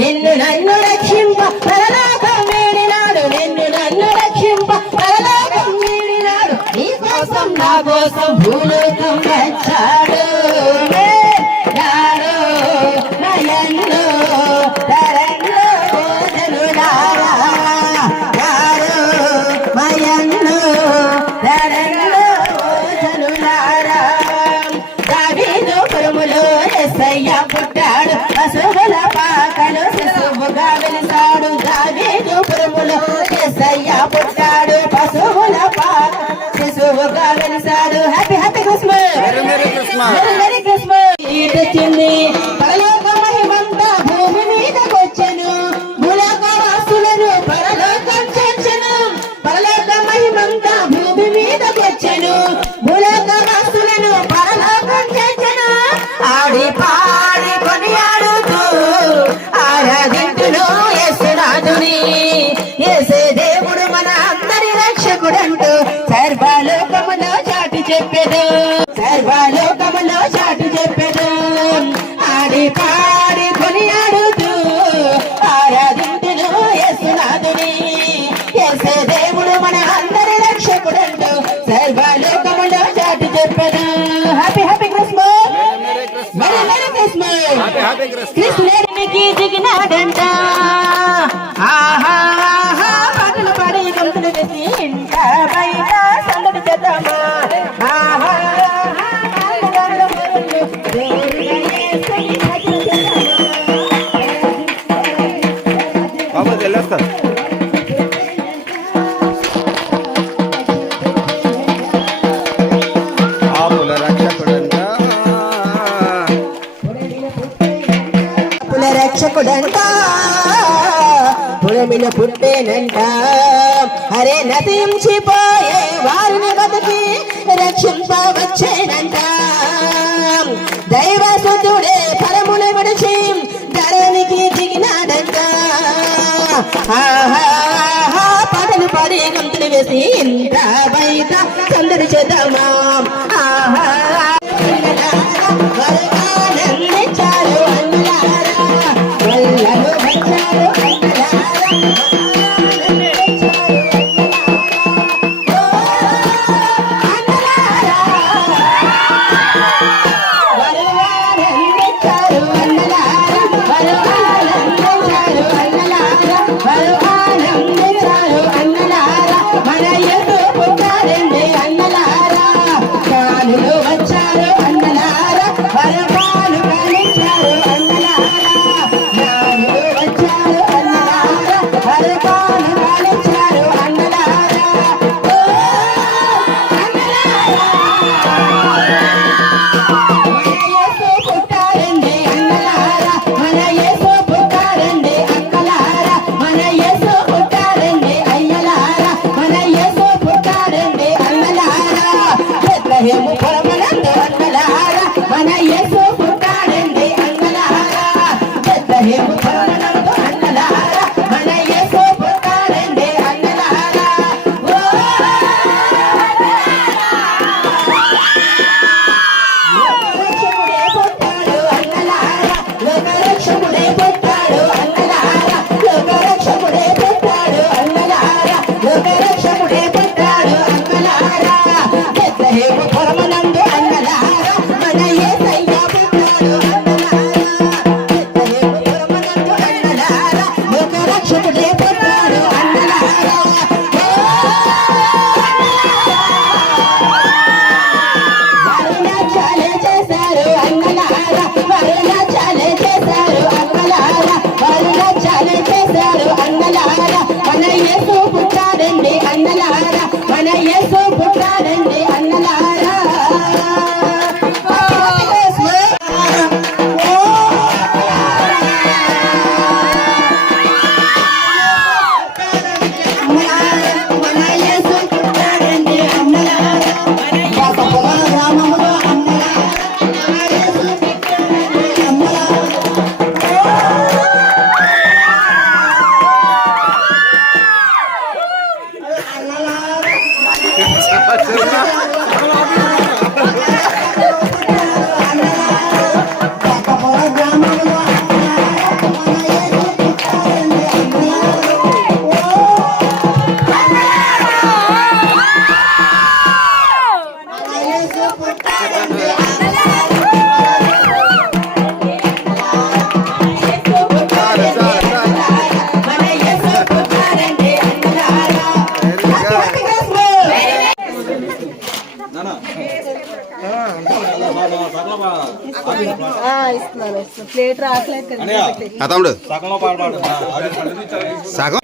నిన్ను నన్ను రక్షింప పరలోకం వీడినాడు, నిన్ను నన్ను రక్షింప పరలోకం వీడినాడు, నీ కోసం నా కోసం భూలోకం వచ్చాడు. నయన్ను తరణ్ణు భోజనులారా, మయన్ను తరణ్ణు భోజనులారా. దావీదు పురములో యేసయ్య పుట్టాడు, పశువుల పాకలు శిశువుగా వెలిసాడు. దావీదు పురములో యేసయ్య పుట్టాడు, పశువుల పాక శిశువుగా వెలిసాడు. Happy happy Christmas, merry Christmas. ఈటొచ్చింది పరలోక మహిమంతా భూమి మీదకొచ్చెను, భూలోక వాసులను పరలోకం చేర్చెను. పరలోక మహిమంతా భూమి మీదకొచ్చెను, భూలోక వాసులను పరలోకం చేర్చెను. ఆడి పాడి కొనియాడుతూ ఆరాధింతును యేసునాథుని. యేసే దేవుడు మన అందరి రక్షకుడంటూ సర్వలోకములో చాటి చెప్పెదు, సర్వలోకములో చాటి చెప్పెదు. ఆడి పాడి కొనియాడుతూ ఆరాధింతును యేసునాథుని. యేసే దేవుడు మన అందరి రక్షకుడంటూ సర్వలోకములో చాటి చెప్పెదు. Happy happy Christmas, merry merry Christmas. కృష్ణునికి దిగినాడంట, ఆహా ఆహా పాటలు పాడి గంతులు వేసి ఇంట బయట సందడి చేద్దామా. ఆహా బాబు వెళ్ళొస్తారు. ఆపుల రక్షకుడంట, పుల రక్షకుడంట, పులమిన పుట్టేనంట. అరే నశించిపోయే వారిని బతికి రక్షింపవచ్చేనంట. దైవసుతుడే పరమున విడిచి ధరణికి దిగినాడంట. పాటలు పాడి గంతులు వేసి ఇంత బయట సందడి చేద్దామా. వరగానందించారు అన్నలారా, వల్లలు వచ్చారు అన్నలారా. ప్లేట్ రాట్లేదు ఆ తమ్ముడు సగంలో పాడు సగం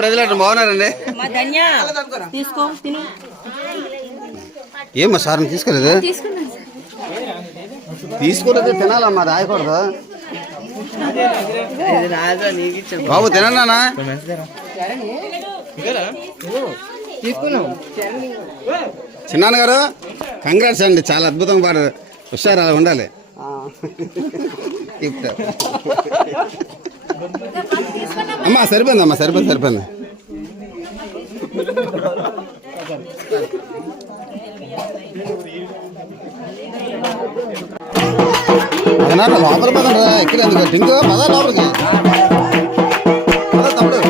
ప్రజలు బాగున్నారండి. తీసుకో తిను. ఏమ్మా సార్ తీసుకోలేదు? తీసుకోలేదు, తినాలమ్మా, రాయకూడదు. బాబు తినన్నా? చిన్నాన్న గారు కంగ్రాట్స్ అండి, చాలా అద్భుతంగా పాడారు. హుషారు అలా ఉండాలి. అమ్మా సరిపోయిందమ్మా, సరిపోయింది. లోపల పదంరా, ఇక్కడ ఎందుకు టింకు పద లోపలికి. తమ్ముడు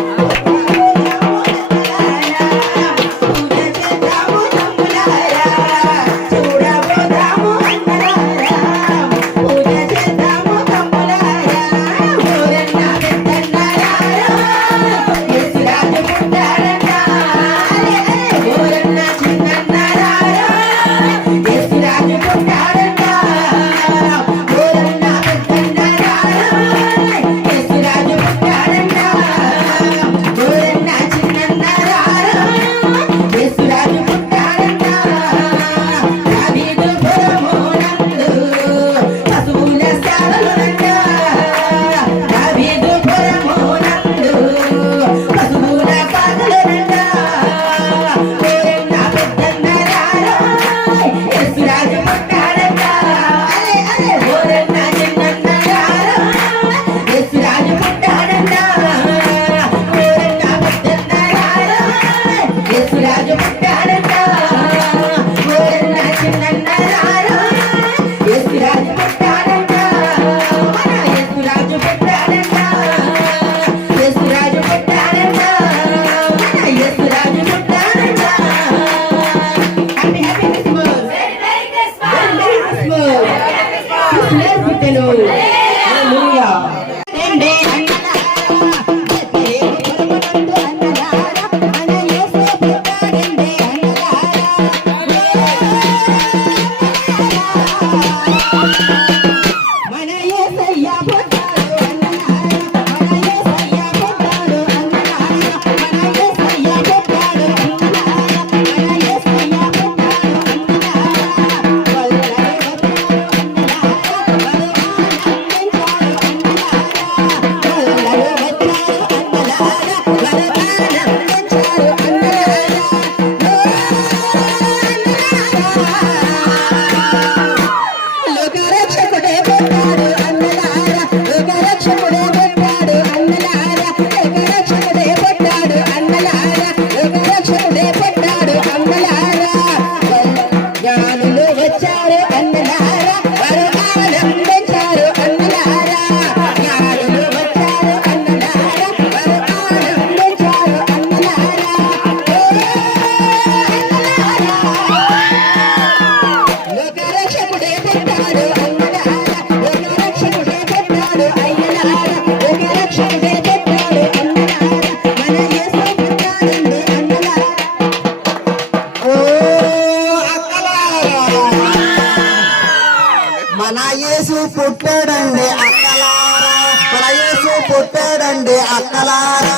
మన యేసు పుట్టాడండి అక్కలారా, మన యేసు పుట్టాడండి అక్కలారా.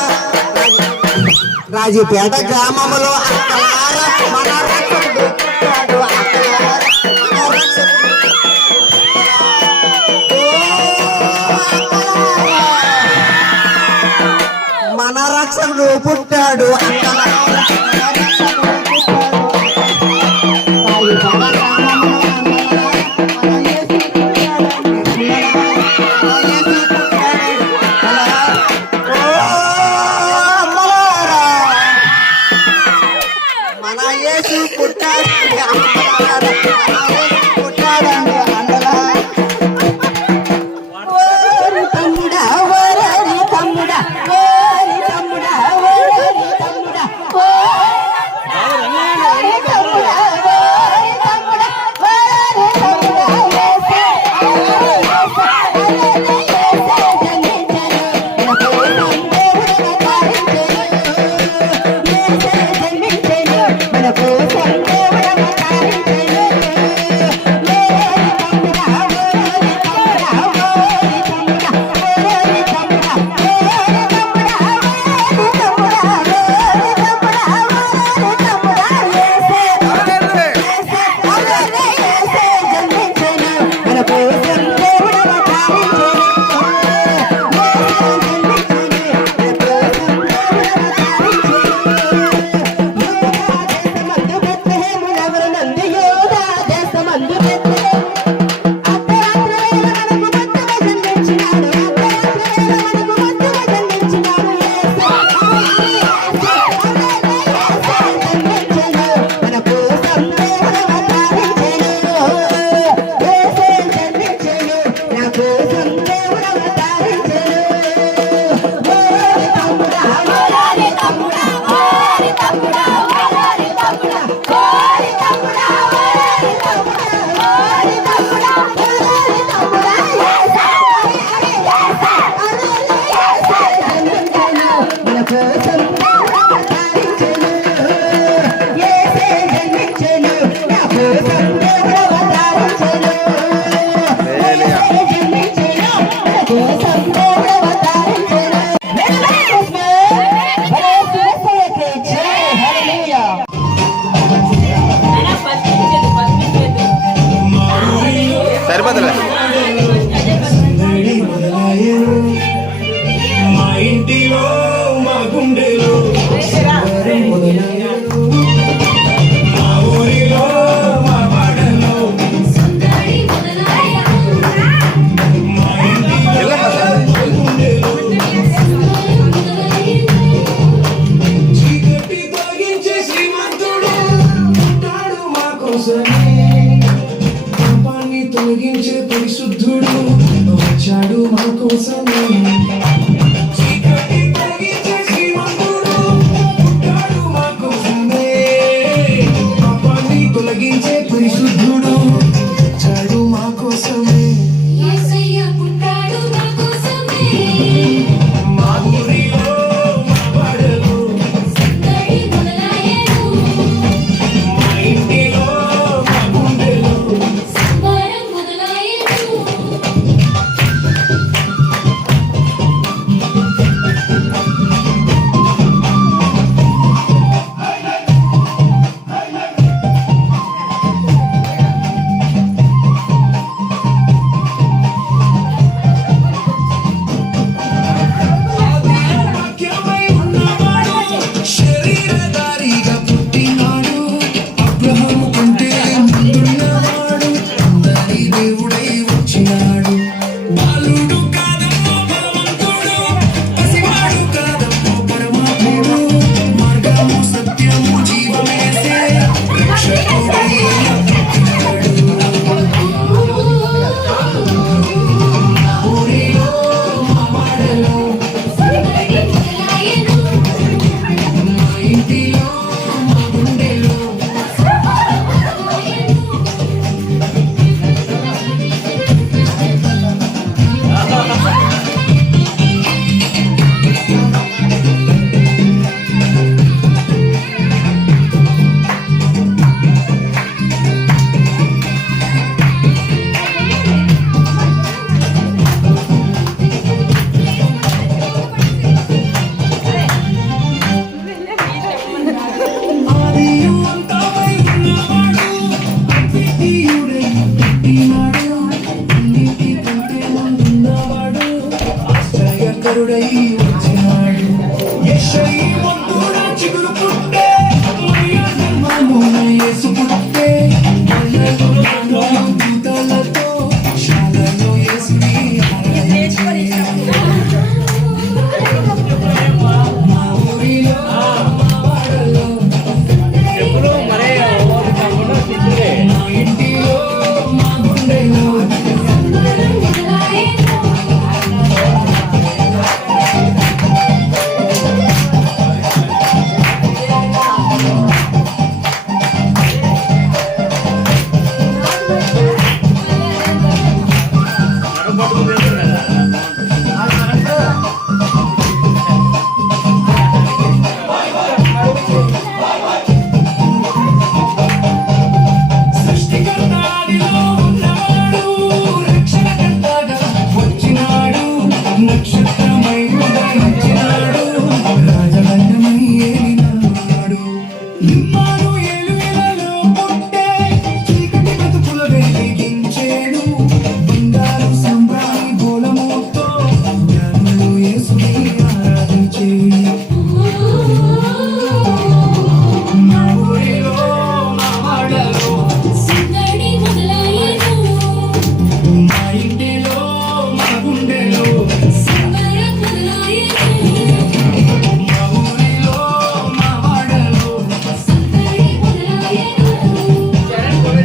రాజీపేట గ్రామంలో అక్కలారా, మన రక్షకుడు పుట్టాడు అక్కలారా, మన రక్షకుడు. మన రక్షకుడు పుట్టాడు అక్కలారా. కోసమే పాపాన్ని తొలగించే పరిశుద్ధుడు వచ్చాడు మా కోసమే చీకటి తొలగించే శ్రీమంతుడు పుట్టాడు మా కోసమే పాపాన్ని తొలగించే పరిశుద్ధుడు వచ్చాడు మా కోసమే యేసయ్య పుట్టాడు మా కోసమే మా ఊరిలో మా వాడలో సందడి మొదలయ్యేను మా ఇంటిలో మా గుండెలో సంబరం మొదలయ్యేను వాక్యమై ఉన్నవాడు శరీరధారిగా పుట్టినాడు అబ్రహాము కంటే ముందున్నవాడు అందరి దేవుడై వచ్చినాడు బాలుడు కాదమ్మో బలవంతుడు పసివాడు కాదమ్మో పరమాత్ముడు మార్గము సత్యము జీవమేసే రక్షకుడై పుట్టినాడు ఊరిలో మా వాడలో సందడి మొదలయ్యేను మా ఇంటిలో మా గుండెలో ఆదియు అంతమై ఉన్నవాడు అద్వితీయుడై పుట్టినాడు అన్నిటికంటే ముందున్నవాడు ఆశ్చర్యకరుడై వచ్చినాడు యెషయమంతుడు చిగురు పుట్టే మరియ జన్మమున యేసు పుట్టే మల్లెలు దూతలతో శాలలో యేసుని ఆరాధించే మా ఊరిలో మా వాడలో మా ఇంటిలో మా గుండెలో సంబరం మొదలయ్యేను సృష్టికర్త ఆదిలో ఉన్నవాడు రక్షణకర్తగా వచ్చినాడు నక్షత్రమై ఉదయించినాడు రాజవంశమై ఏలినాడు ఇమ్మానుయేలు ఇలలో పుట్టే చీకటి బ్రతుకుల వెలిగించేను బంగారు సంబ్రాణి బోలముతో జ్ఞానులు యేసుని ఆరాధించేను మా ఊరిలో మా వాడలో సందడి మొదలయ్యేను మా ఇంటిలో మా గుండెలో సంబరం మొదలయ్యేను మా ఊరిలో మా వాడలో సందడి మొదలయ్యేను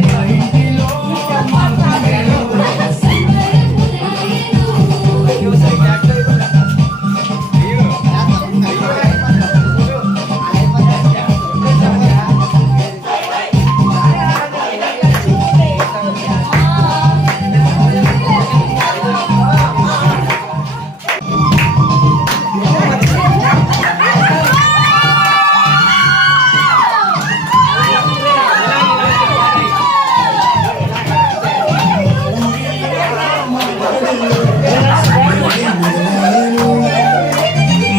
మా ఇంటిలో మా గుండెలో సంబరం మొదలయ్యేను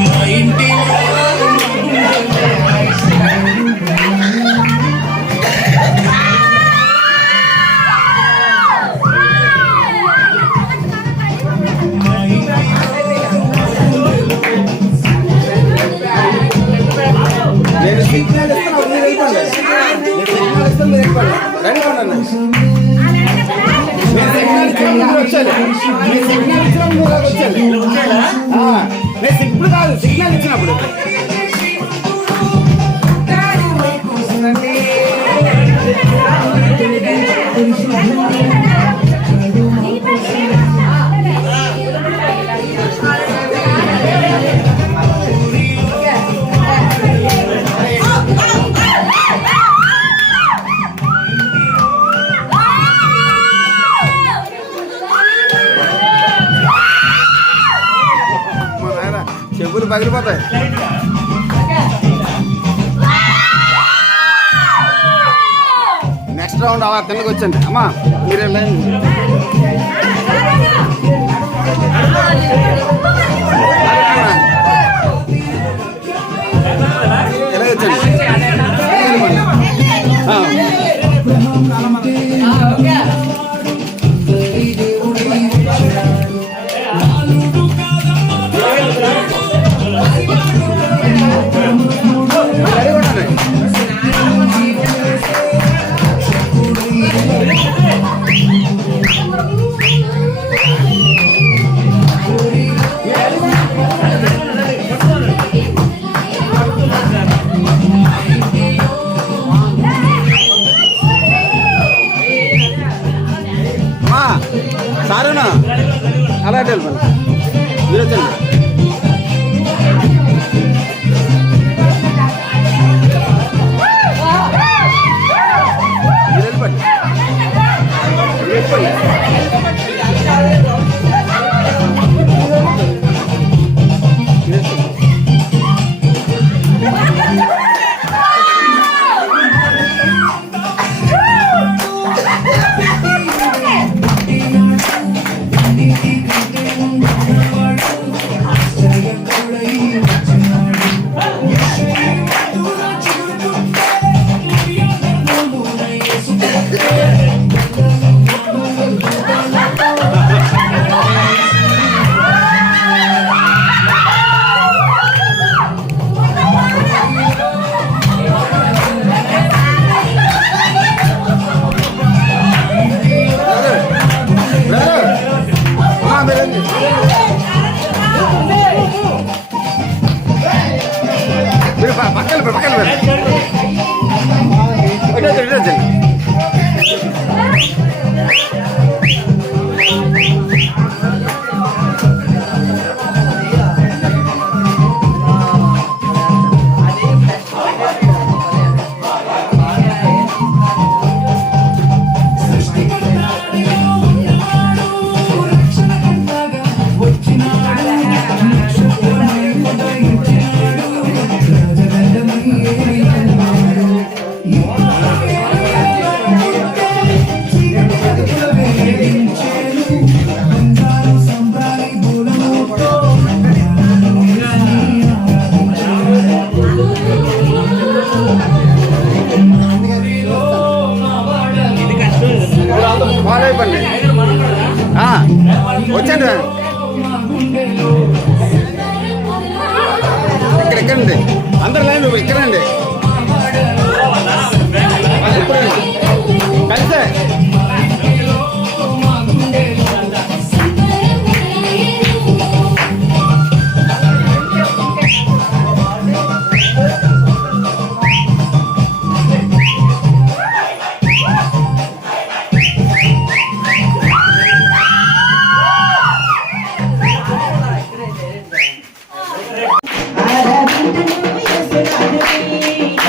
మా ఇంటిలో నేను సిగ్నల్ ఇస్తాను మీరు వెళ్ళిపోండి. నేను సిగ్నల్ ఇస్తాను మీరు వెళ్ళిపోండి. రండి ఉండండి. నేను సిగ్నల్ ఇచ్చినప్పుడు మీరు వచ్చారు. నేను సిగ్నల్ ఇచ్చినప్పుడు మీరు వచ్చారు. నేను సిగ్నల్ కాదు సిగ్నల్ ఇచ్చినప్పుడు శ్రీమంతుడు పుట్టాడు మా కోసమే పగిలిపోతాయి. నెక్స్ట్ రౌండ్ అలా తిన్నకి వచ్చండి అమ్మా. మీరే లైన్ ఎలా వచ్చండి. సారేనా అలా వెళ్ళిపోండి. మీరు వచ్చండి. మీరు వెళ్ళిపోండి. వెళ్ళిపోండి. మీరు పక్కన అయిపోండి. వచ్చండి. ఎక్కడండి అందరు లైన్ ఇక్కడండి. కలిసే ఆరాధించును యేసునాథుని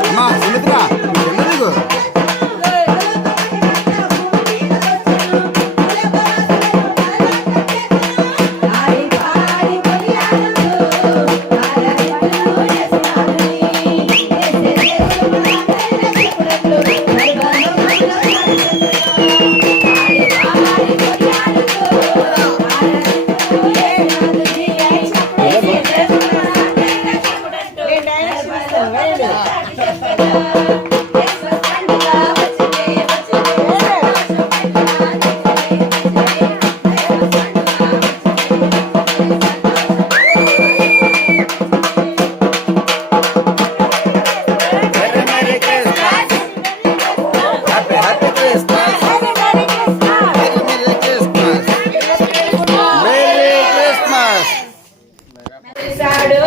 అమ్మా సుమిత్ర ఎందుకు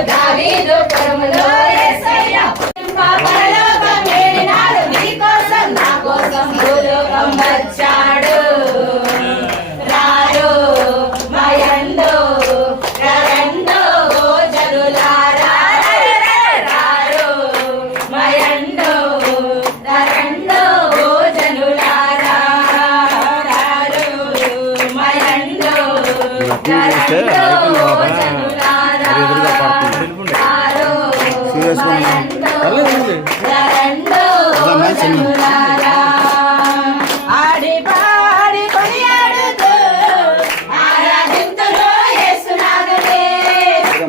దావీదు పురములో యేసయ్య పరలోకం వెళ్ళినాడు నీ కోసం నా కోసం భూలోకం వచ్చాడు రారు మయండు రరండు జనులారా రారు మయండు రరండు జనులారా రారు మయండు ఆడి పాడి కొనియాడుతూ ఆరాధింతును యేసునాథునే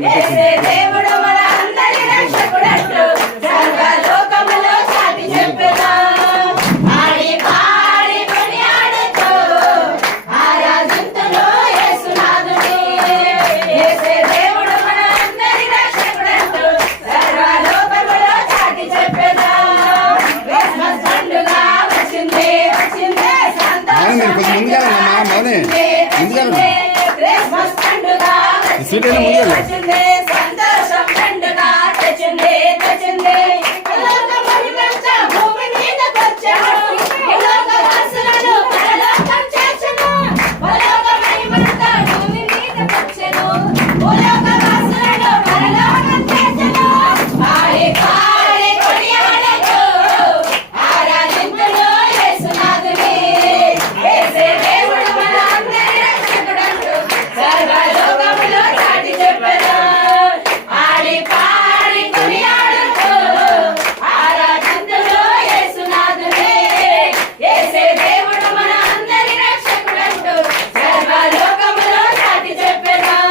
యేసే దేవుడు మన అందరి రక్షకుడంటూ సర్వలోకములో చాటి చెప్పెదాం ఆడి పాడి కొనియాడుతూ ఆరాధింతును యేసునాథునే యేసే దేవుడు మన అందరి రక్షకుడంటూ సర్వలోకములో చాటి చెప్పెదాం క్రిస్మస్ పండుగ వచ్చింది వచ్చింది మీరు కొంచెం ముందుగా రండి అమ్మా, మౌని. ముందుగా రండి. క్రిస్మస్ పండుగ సీట్ అయినా ముందుగా రండి. వచ్చింది సంతోషం పండుగ తెచ్చింది తెచ్చింది లోకమును పెంచ భూమి మీదకొచ్చాడు లోకవాసులను పరలోకం చేర్చును పరలోక మహిమలతో భూమి మీదకొచ్చెను లోకవాసులను పరలోకం చేర్చును పాడి పాడి కొనియాడుతూ ఆరాధింతును యేసునాథుని యేసే దేవుడు మన అందరి రక్షకుడంటూ సర్వలోకములో చాటి చెప్పెదాం ఆడి పాడి కొనియాడుతూ ఆరాధింతును యేసునాథుని యేసే దేవుడు మన అందరి రక్షకుడంటూ సర్వలోకములో చాటి చెప్పెదాం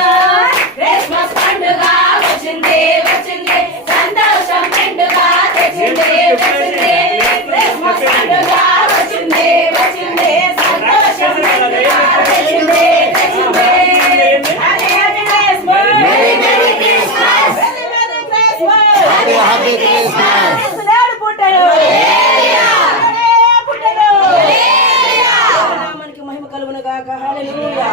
క్రిస్మస్ పండుగ వచ్చింది వచ్చింది సంతోషం పండుగ తెచ్చింది తెచ్చింది క్రిస్మస్ పండుగ వచ్చింది వచ్చింది సంతోషం పండుగ తెచ్చింది తెచ్చింది happy happy Christmas merry Christmas merry Christmas happy Christmas. యేసునాథుడు పుట్టాడు పుట్టాడు నామానికి మహిమ కలుగును గాక హల్లెలూయా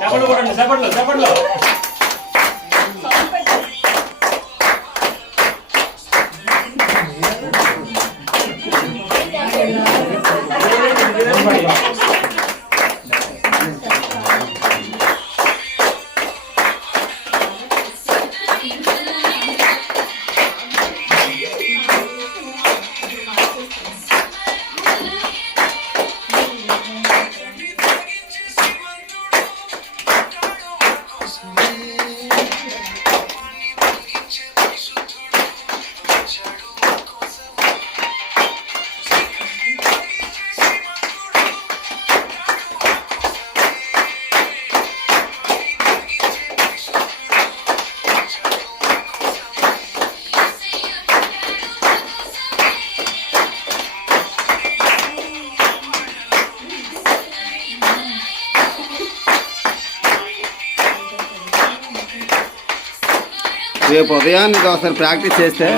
చప్పట్లు కొట్టండి చప్పట్లు చప్పట్లు రేపు ఉదయానికి ఒకసారి ప్రాక్టీస్ చేస్తే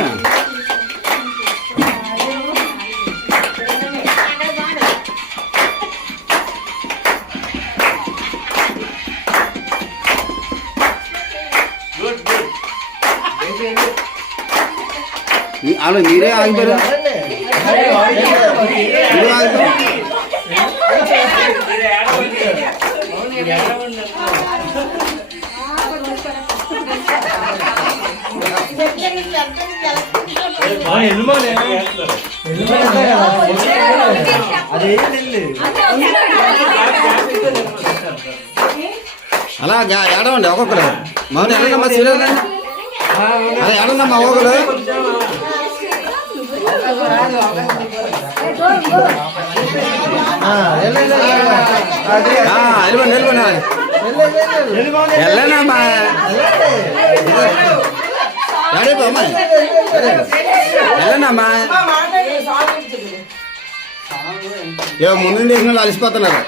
వాళ్ళు మీరే ఆగిపోయారు. మీరు ఆగిపోయారు. అలా ఏడవండి ఒక్కొక్కరు. మౌని ఎలాగమ్మా సీరియల్ అలా ఏడన్నమ్మా ఒక్కొక్కరు. వెళ్ళనమ్మా వెళ్ళనమ్మా. ముందు వేసిన అలసిపోతున్నారు.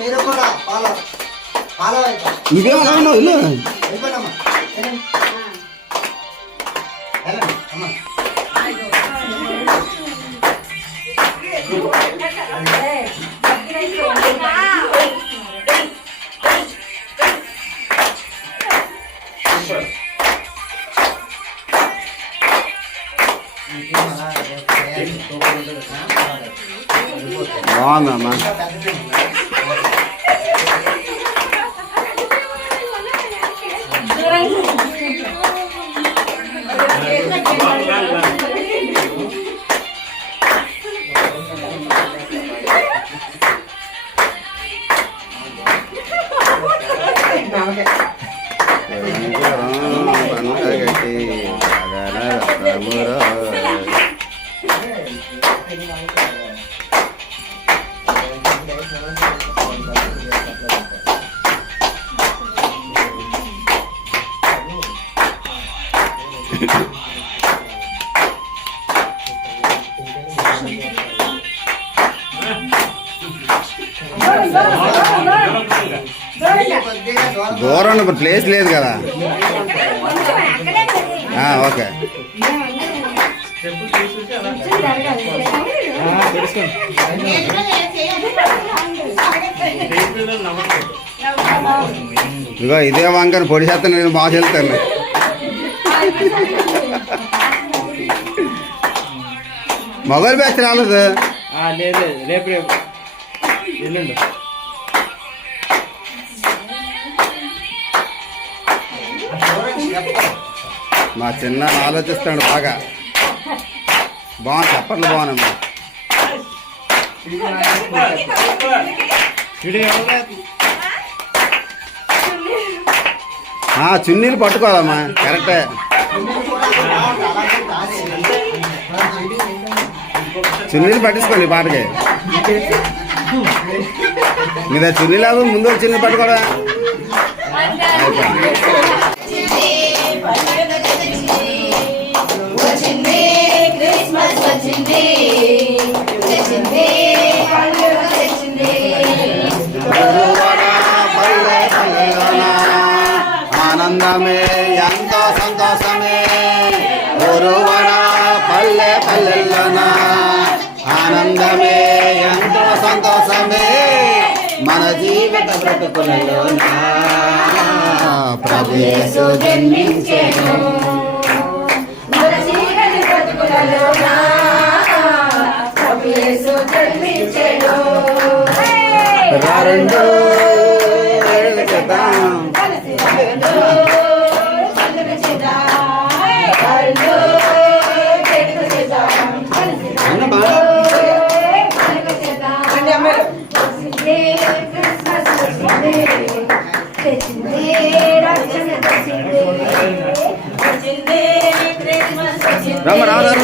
మీరు కూడా ఫాలో ఫాలో నువ్వేం అలా ఉన్నావు ఇల్లు. బాగుందమ్మా. దూరం ప్లేస్ లేదు కదా. ఓకే ఇదిగో ఇదే వంకని పొడి చేస్తాను నేను బాగా వెళ్తాను. మొబైల్ బ్యాచ్ రాలేదు. లేదు రేపు రేపు ఎల్లుండి. మా చిన్న ఆలోచిస్తాడు బాగా. బాగుంది చప్పట్లు బాగున్నామ్మా. చున్నీలు పట్టుకోవాలమ్మా కరెక్టే. చున్నీలు పట్టించుకోండి ఈ పాటకి. మీద చున్నీలాగా ముందు చున్నీ పట్టుకోవడం. ఆనందమే ఎంతో సంతోషమే గురువన పల్లె పల్లెల్లోన. ఆనందమే ఎంతో సంతోషమే మన జీవిత బ్రతుకులలోన. ప్రభు యేసు జన్మించెను మన జీవిత బ్రతుకులలోన. ప్రభు యేసు జన్మించెను. రెండు రామ రామ రామ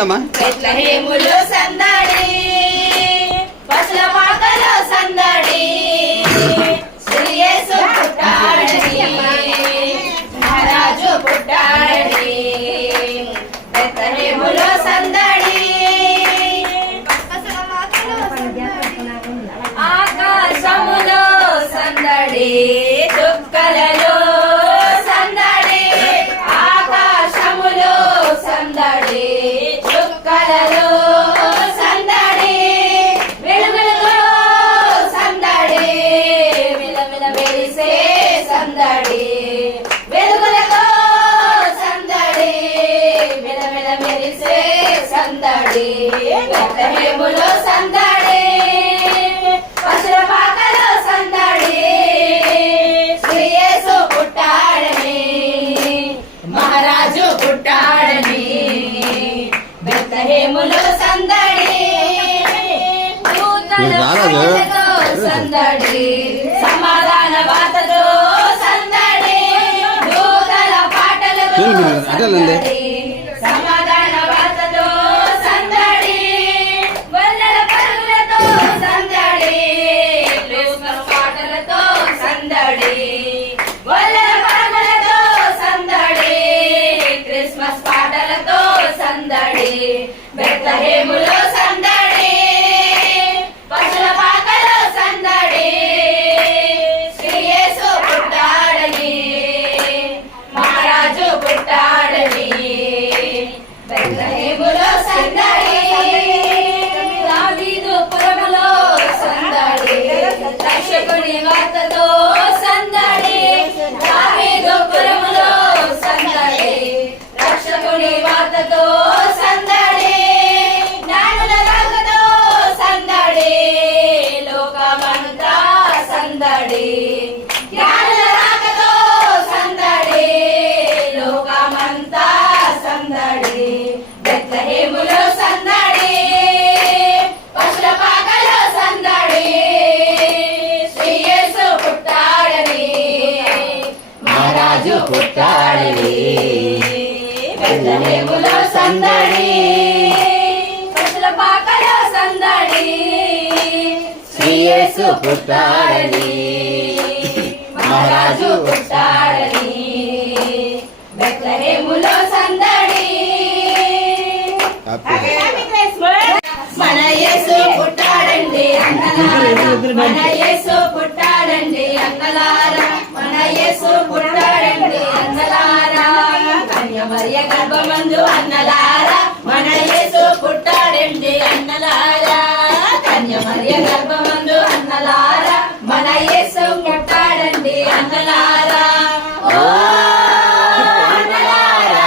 వచ్చిందమ్మా బెత్లెహేములో సందడి పశుల పాకలో సందడి శ్రీ యేసు పుట్టాడని మహారాజు పుట్టాడని బెత్లెహేములో సందడి ఆకాశములో సందడి చుక్కలలో సందడి ఆకాశములో సందడి చుక్కలలో సందడి వెలుగులతో సందడి విలవిల వెలిసే సందడి వెలుగులతో సందడి విలవిల వెలిసే సందడి బెత్లెహేములో సందడి పశుల పాకలో సందడి శ్రీ యేసు పుట్టాడని మహారాజు పుట్టాడని బెత్లెహేములో సందడి దూతల పాటలతో సందడి సమాధాన వార్తతో సందడి దూతల పాటలతో సందడి సమాధాన వార్తతో సందడి వల్లల పరుగులతో సందడి క్రిస్మస్ పాటలతో సందడి వల్లల పరుగులతో సందడి క్రిస్మస్ పాటలతో సందడి బెత్లెహేములో సందడి పశుల పాకలో సందడి శ్రీ యేసు పుట్టాడని మహారాజు పుట్టాడని బెత్లెహేములో సందడి దావీదు పురములో సందడి రక్షకుని వార్తతో సందడి దావీదు పురములో సందడి రక్షకుని వార్తతో సందడి జ్ఞానుల రాకతో సందడి లోకమంతా సందడి జ్ఞానుల రాకతో సందడి లోకమంతా సందడి బెత్లెహేములో సందడి పశుల పాకలో సందడి శ్రీ యేసు పుట్టాడని మహారాజు పుట్టాడని బెత్లెహేములో సందడి పశుల పాకలో సందడి శ్రీ యేసు పుట్టాడని మహారాజు పుట్టాడని బెత్లెహేములో సందడి మన యేసు పుట్టాడండి అన్నలారా మన యేసు పుట్టాడండి అన్నలారా మన యేసు పుట్టాడండి అన్నలారా కన్యమర్య గర్భమందు అన్నలారా మన యేసు పుట్టాడండి అన్నలారా కన్యమర్య గర్భమందు అన్నలారా మన యేసు పుట్టాడండి అన్నలారా ఓ అన్నలారా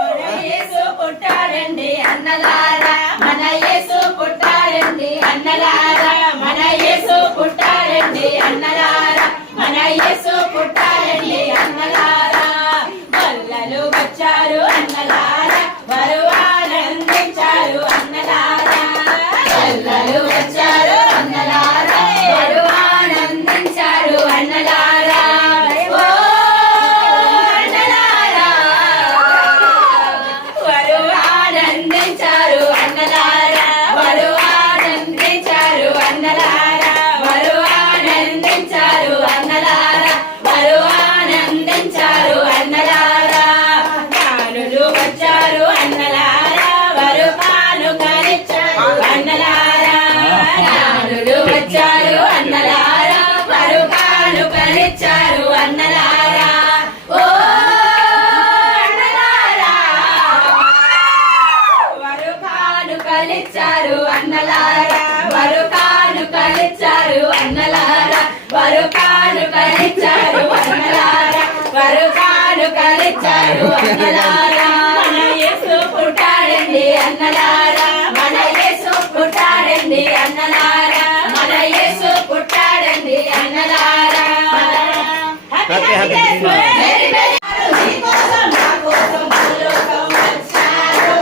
మన యేసు పుట్టాడండి అన్నలారా మన యేసు పుట్టాడండి అన్నలారా మన యేసు పుట్టాడండి అన్నలారా మన యేసు పుట్టాడండి అన్నలారా వల్లలు వచ్చారు అన్నలారా వారు ఆనందించారు అన్నలారా వల్లలు వచ్చారు అన్నలారా వారు ఆనందించారు అన్నలారా ఓ అన్నలారా వారు ఆనందించారు అన్నలారా వారు ఆనందించారు అన్నలారా వారు ఆనందించారు అన్నలారా వారు ఆనందించారు అన్నలారా జ్ఞానులు వచ్చారు అన్నలారా వారు కానుకనిచ్చారు అన్నలారా జ్ఞానులు వచ్చారు అన్నలారా వారు కానుకనిచ్చారు అన్నలారా ఓ అన్నలారా వారు కానుకలిచ్చారు అన్నలారా వారు కానుకలిచ్చారు అన్నలారా వారు కానుకలిచ్చారు అన్నలారా వారు కానుకలిచ్చారు అన్నలారా మన యేసు పుట్టాడండి అన్నలారా మన యేసు పుట్టాడండి అన్నలారా మన యేసు పుట్టాడండి అన్నలారా హ్యాపీ హ్యాపీ వెరీ వెరీ మీకోసం నా కోసం భూలోకం వచ్చారు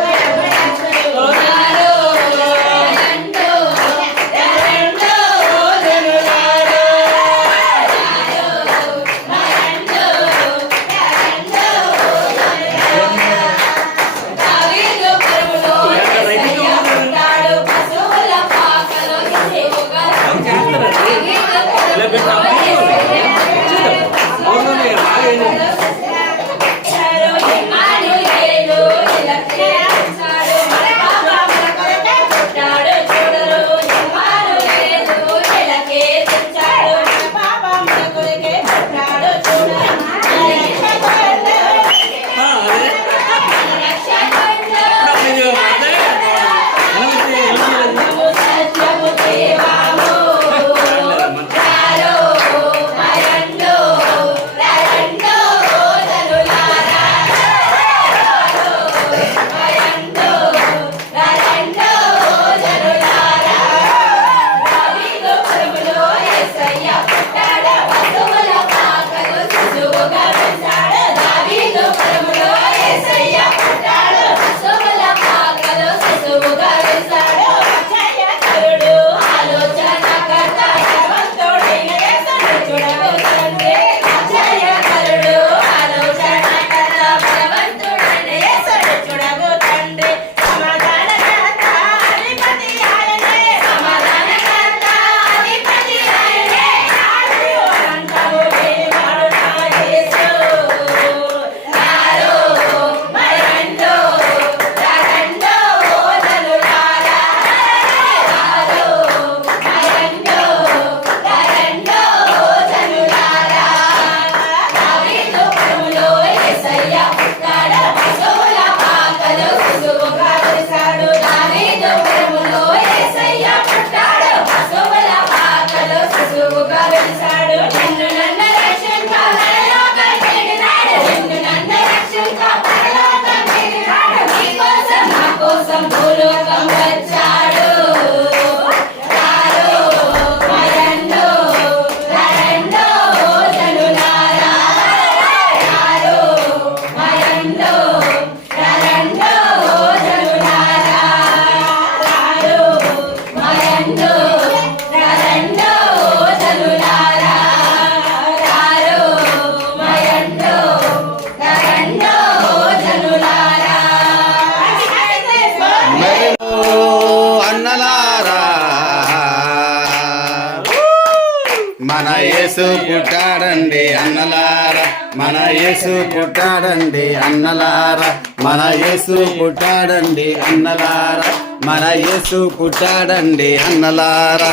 యేసు పుట్టాడండి అన్నలారా మన యేసు పుట్టాడండి అన్నలారా మన యేసు పుట్టాడండి అన్నలారా మన యేసు పుట్టాడండి అన్నలారా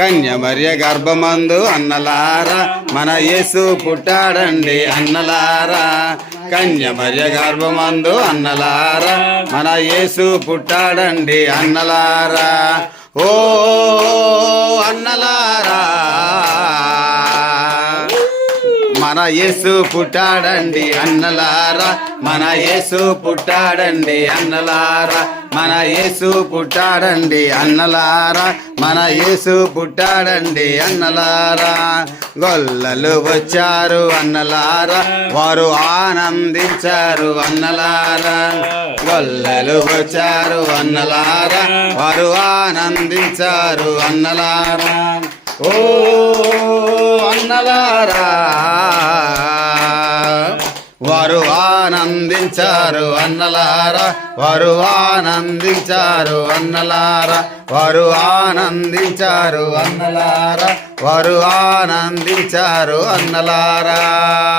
కన్యమర్య గర్భమందు అన్నలారా మన యేసు పుట్టాడండి అన్నలారా కన్యమర్య గర్భమందు అన్నలారా మన యేసు పుట్టాడండి అన్నలారా ఓ అన్నలారా మన యేసు పుట్టాడండి అన్నలారా మన యేసు పుట్టాడండి అన్నలారా మన యేసు పుట్టాడండి అన్నలారా మన యేసు పుట్టాడండి అన్నలారా గొల్లలు వచ్చారు అన్నలారా వారు ఆనందించారు అన్నలారా గొల్లలు వచ్చారు అన్నలారా వారు ఆనందించారు అన్నలారా ఓ అన్నలారా వారు ఆనందించారు అన్నలారా వారు ఆనందించారు అన్నలారా వారు ఆనందించారు అన్నలారా వారు ఆనందించారు అన్నలారా